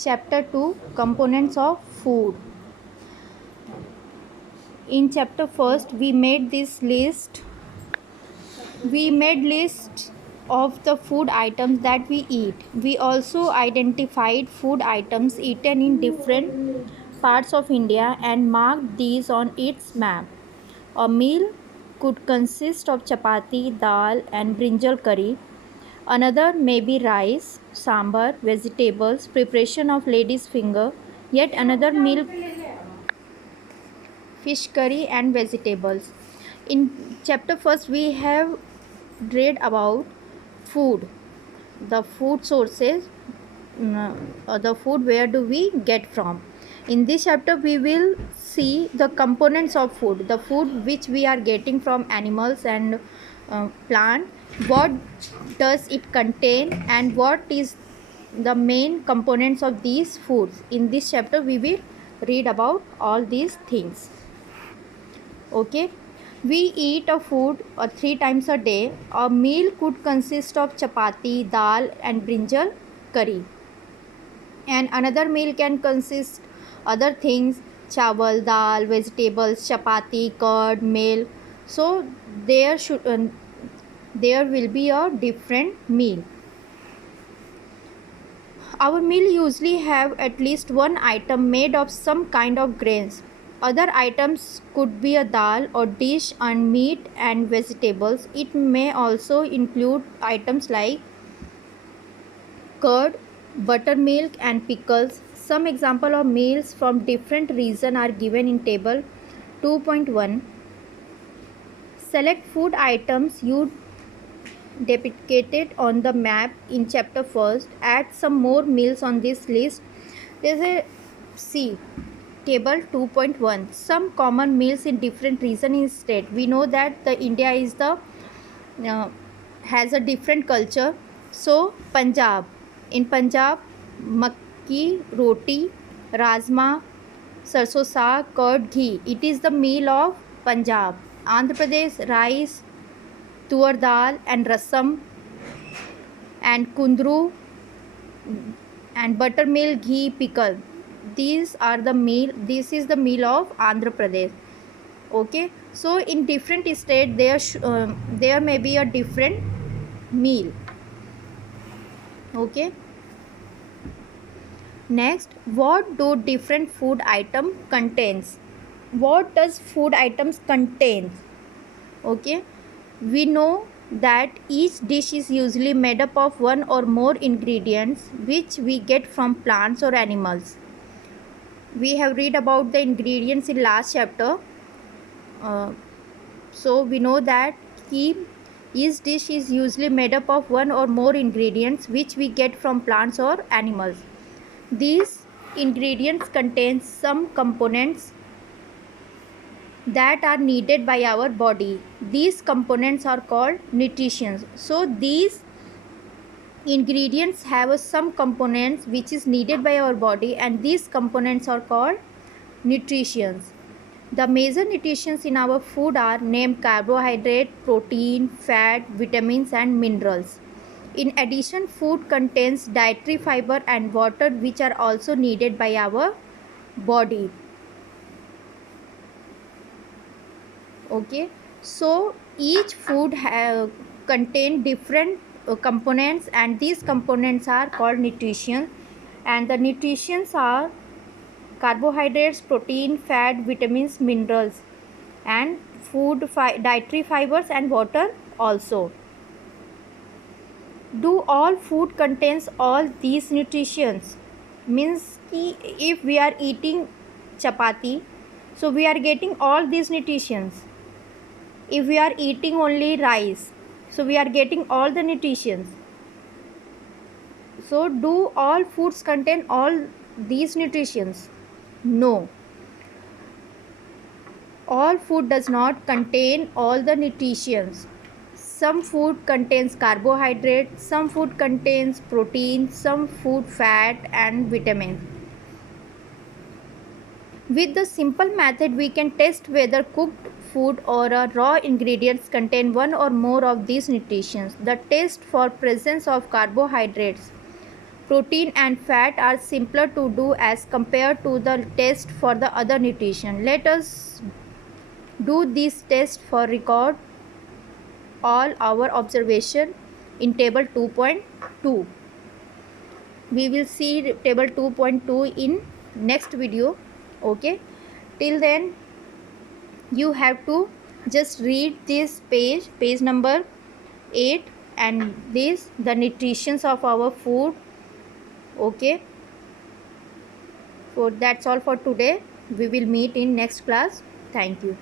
Chapter 2, Components of Food. In chapter 1st, we made list of the food items that we eat. We also identified food items eaten in different parts of India and marked these on its map. A meal could consist of chapati, dal, and brinjal curry. Another may be rice, sambar, vegetables, preparation of lady's finger. Yet another meal, fish curry and vegetables. In chapter first, we have read about food, the food sources, the food where do we get from. In this chapter, we will see the components of food, the food which we are getting from animals and plant. What does it contain and what is the main components of these foods. In this chapter, we will read about all these things. Okay, we eat a food 3 times a day. A meal could consist of chapati, dal, and brinjal curry. And another meal can consist other things: chawal, dal, vegetables, chapati, curd, milk. So there will be a different meal. Our meal usually have at least one item made of some kind of grains. Other items could be a dal or dish and meat and vegetables. It may also include items like curd, buttermilk and pickles. Some example of meals from different region are given in table 2.1. Select food items you depicted on the map in chapter first. Add some more meals on this list. There is a C. Table 2.1. Some common meals in different region in state. We know that the India is the has a different culture. So Punjab. In Punjab, makki roti, rajma, sarson saag, curd, ghee. It is the meal of Punjab. Andhra Pradesh, rice, tuar dal and rasam and kundru and buttermilk, ghee, pickle. These are the meal. This is the meal of Andhra Pradesh. Okay, so in different state there may be a different meal. Okay, next, what do different food item contains? What does food items contain? Okay, we know that each dish is usually made up of one or more ingredients which we get from plants or animals. We have read about the ingredients in last chapter. So we know that each dish is usually made up of one or more ingredients which we get from plants or animals. These ingredients contain some components that are needed by our body. These components are called nutrients. So these ingredients have some components which is needed by our body, and these components are called nutrients. The major nutrients in our food are named carbohydrate, protein, fat, vitamins and minerals. In addition, food contains dietary fiber and water which are also needed by our body. Okay, so each food contain different components, and these components are called nutrition, and the nutrients are carbohydrates, protein, fat, vitamins, minerals, and dietary fibers and water also. Do all food contains all these nutrients? Means if we are eating chapati, so we are getting all these nutrients. If we are eating only rice, so we are getting all the nutrients. So do all foods contain all these nutrients? No. All food does not contain all the nutrients. Some food contains carbohydrate, some food contains protein, some food fat and vitamins. With the simple method, we can test whether cooked food or raw ingredients contain one or more of these nutrients. The test for presence of carbohydrates. Protein and fat are simpler to do as compared to the test for the other nutrition. Let us do this test for record all our observation in table 2.2. We will see table 2.2 in next video. Okay, till then you have to just read this page number 8, and this the nutritions of our food. Okay, so that's all for today. We will meet in next class. Thank you.